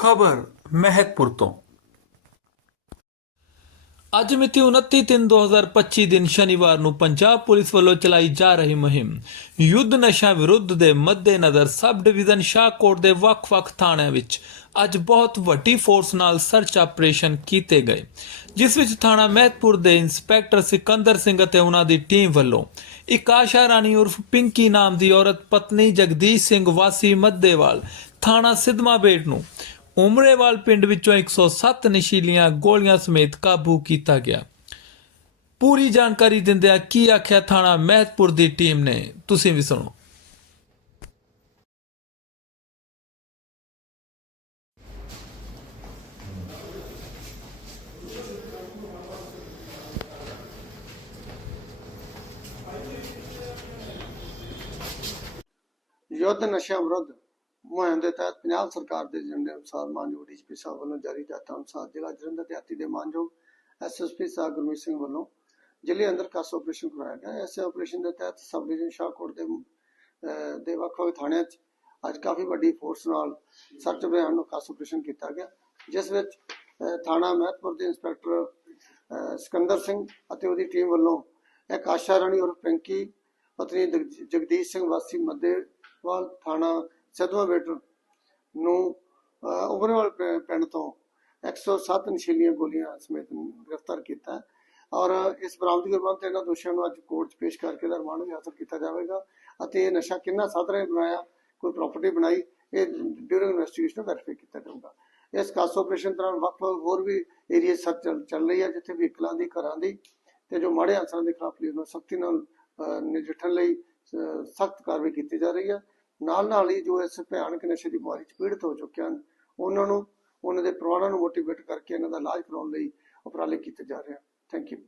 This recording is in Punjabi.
ਖਬਰ ਮਹਿਕਪੁਰ ਤੋਂ। ਅੱਜ ਮਿਤੀ 29/3/2025 ਦਿਨ ਸ਼ਨੀਵਾਰ ਨੂੰ ਪੰਜਾਬ ਪੁਲਿਸ ਵੱਲੋਂ ਚਲਾਈ ਜਾ ਰਹੀ ਮੁਹਿੰਮ। ਯੁੱਧ ਨਸ਼ਾ ਵਿਰੁੱਧ ਦੇ ਮੱਦੇਨਜ਼ਰ ਸਬ ਡਿਵੀਜ਼ਨ ਸ਼ਾਹਕੋਟ ਦੇ ਵੱਖ-ਵੱਖ ਥਾਣਿਆਂ ਵਿੱਚ ਅੱਜ ਬਹੁਤ ਵੱਡੀ ਫੋਰਸ ਨਾਲ ਸਰਚ ਆਪਰੇਸ਼ਨ ਕੀਤੇ ਗਏ, ਜਿਸ ਵਿੱਚ ਥਾਣਾ ਮਹਿਤਪੁਰ ਦੇ ਇੰਸਪੈਕਟਰ ਸਿਕੰਦਰ ਸਿੰਘ ਅਤੇ ਉਹਨਾਂ ਦੀ ਟੀਮ ਵੱਲੋਂ ਇੱਕ ਆਸ਼ਾ ਰਾਣੀ ਉਰਫ ਪਿੰਕੀ ਨਾਮ ਦੀ ਔਰਤ ਪਤਨੀ ਜਗਦੀਸ਼ ਸਿੰਘ ਵਾਸੀ ਮੱਦੇਵਾਲ ਥਾਣਾ ਸਿੱਧਮਾ ਬੇਟ ਨੂੰ ਉਮਰੇਵਾਲ ਪਿੰਡ ਵਿੱਚੋਂ 107 ਨਸ਼ੀਲੀਆਂ ਗੋਲੀਆਂ ਸਮੇਤ ਕਾਬੂ ਕੀਤਾ ਗਿਆ। ਪੂਰੀ ਜਾਣਕਾਰੀ ਦਿੰਦਿਆਂ ਕੀ ਆਖਿਆ ਥਾਣਾ ਮਹਿਤਪੁਰ ਦੀ ਟੀਮ ਨੇ, ਤੁਸੀਂ ਵੀ ਸੁਣੋ। ਯੁੱਧ ਨਸ਼ਾ ਵਿਰੁੱਧ ਮੁਹਿੰਮ ਦੇ ਤਹਿਤ ਪੰਜਾਬ ਸਰਕਾਰ ਦੇ ਏਜੰਡੇ ਅਨੁਸਾਰ ਮਾਨਯੋਗ ਡੀਜੀਪੀ ਸਾਹਿਬ ਵੱਲੋਂ ਜਾਰੀ ਹਦਾਇਤਾਂ ਅਨੁਸਾਰ ਜ਼ਿਲ੍ਹਾ ਜਲੰਧਰ ਦੇ ਹਾਤੀ ਦੇ ਮਾਨਯੋਗ ਐਸਐਸਪੀ ਸਾਹਿਬ ਗੁਰਮੀਤ ਸਿੰਘ ਵੱਲੋਂ ਜ਼ਿਲ੍ਹੇ ਅੰਦਰ ਕਾਸ ਆਪਰੇਸ਼ਨ ਕਰਵਾਇਆ ਗਿਆ। ਇਸ ਆਪਰੇਸ਼ਨ ਦੇ ਤਹਿਤ ਸਬ ਡਿਵੀਜ਼ਨ ਸ਼ਾਹਕੋਟ ਦੇ ਦੇ ਵੱਖ-ਵੱਖ ਥਾਣਿਆਂ 'ਚ ਅੱਜ ਕਾਫੀ ਵੱਡੀ ਫੋਰਸ ਨਾਲ ਸਰਚ ਅਭਿਆਨ ਨੂੰ ਕਾਸ ਆਪਰੇਸ਼ਨ ਕੀਤਾ ਗਿਆ, ਜਿਸ ਵਿੱਚ ਥਾਣਾ ਮਹਿਤਪੁਰ ਦੇ ਇੰਸਪੈਕਟਰ ਸਿਕੰਦਰ ਸਿੰਘ ਅਤੇ ਉਹਦੀ ਟੀਮ ਵੱਲੋਂ ਇੱਕ ਆਸ਼ਾ ਰਾਣੀ ਔਰ ਪਿੰਕੀ, ਪਤਨੀ ਜਗਦੀਸ਼ ਸਿੰਘ ਵਾਸੀ ਮੱਦੇਵਾਲ ਥਾਣਾ ਸਦਵਾ ਬੇਟਰ ਨੂੰ ਅਹ, ਪਿੰਡ ਤੋਂ 107 ਨਸ਼ੀਲੀਆਂ ਗੋਲੀਆਂ ਸਮੇਤ ਗ੍ਰਿਫਤਾਰ ਕੀਤਾ ਔਰ ਇਸ ਬਰਾਮਦਗੀ ਉਪਰੰਤ ਇਹਨਾਂ ਦੋਸ਼ੀਆਂ ਨੂੰ ਅੱਜ ਕੋਰਟ 'ਚ ਪੇਸ਼ ਕਰਕੇ ਇਹਦਾ ਰਿਮਾਂਡ ਵੀ ਹਾਸਲ ਕੀਤਾ ਜਾਵੇਗਾ ਅਤੇ ਇਹ ਨਸ਼ਾ ਕਿੰਨਾ ਸਾਧਨ ਨੇ ਬਣਾਇਆ ਕੋਈ ਪ੍ਰਾਪਰਟੀ ਬਣਾਈ ਇਹ ਡਿਊਰਿੰਗ ਇਨਵੈਸਟੀਗੇਸ਼ਨ ਵੈਰੀਫਾਈ ਕੀਤਾ ਜਾਊਗਾ। ਇਸ ਕਾਸ ਆਪਰੇਸ਼ਨ ਦੌਰਾਨ ਵੱਖ ਵੱਖ ਹੋਰ ਵੀ ਏਰੀਆ ਸਰਚ ਚੱਲ- ਰਹੀ ਹੈ ਜਿੱਥੇ ਵਹੀਕਲਾਂ ਦੀ ਘਰਾਂ ਦੀ ਤੇ ਜੋ ਮਾੜੇ ਅਨਸਰਾਂ ਦੇ ਖਿਲਾਫ ਪੁਲਿਸ ਨੂੰ ਸਖਤੀ ਨਾਲ ਅਹ, ਨਜਿੱਠਣ ਲਈ ਸਖਤ ਕਾਰਵਾਈ ਕੀਤੀ ਜਾ ਰਹੀ ਹੈ। ਨਾਲ ਨਾਲ ਹੀ ਜੋ ਇਸ ਭਿਆਨਕ ਨਸ਼ੇ ਦੀ ਬਿਮਾਰੀ ਚ ਪੀੜਤ ਹੋ ਚੁੱਕੇ ਹਨ, ਉਹਨਾਂ ਨੂੰ, ਉਹਨਾਂ ਦੇ ਪਰਿਵਾਰਾਂ ਨੂੰ ਮੋਟੀਵੇਟ ਕਰਕੇ ਇਹਨਾਂ ਦਾ ਇਲਾਜ ਕਰਾਉਣ ਲਈ ਉਪਰਾਲੇ ਕੀਤੇ ਜਾ ਰਹੇ ਹਨ। Thank you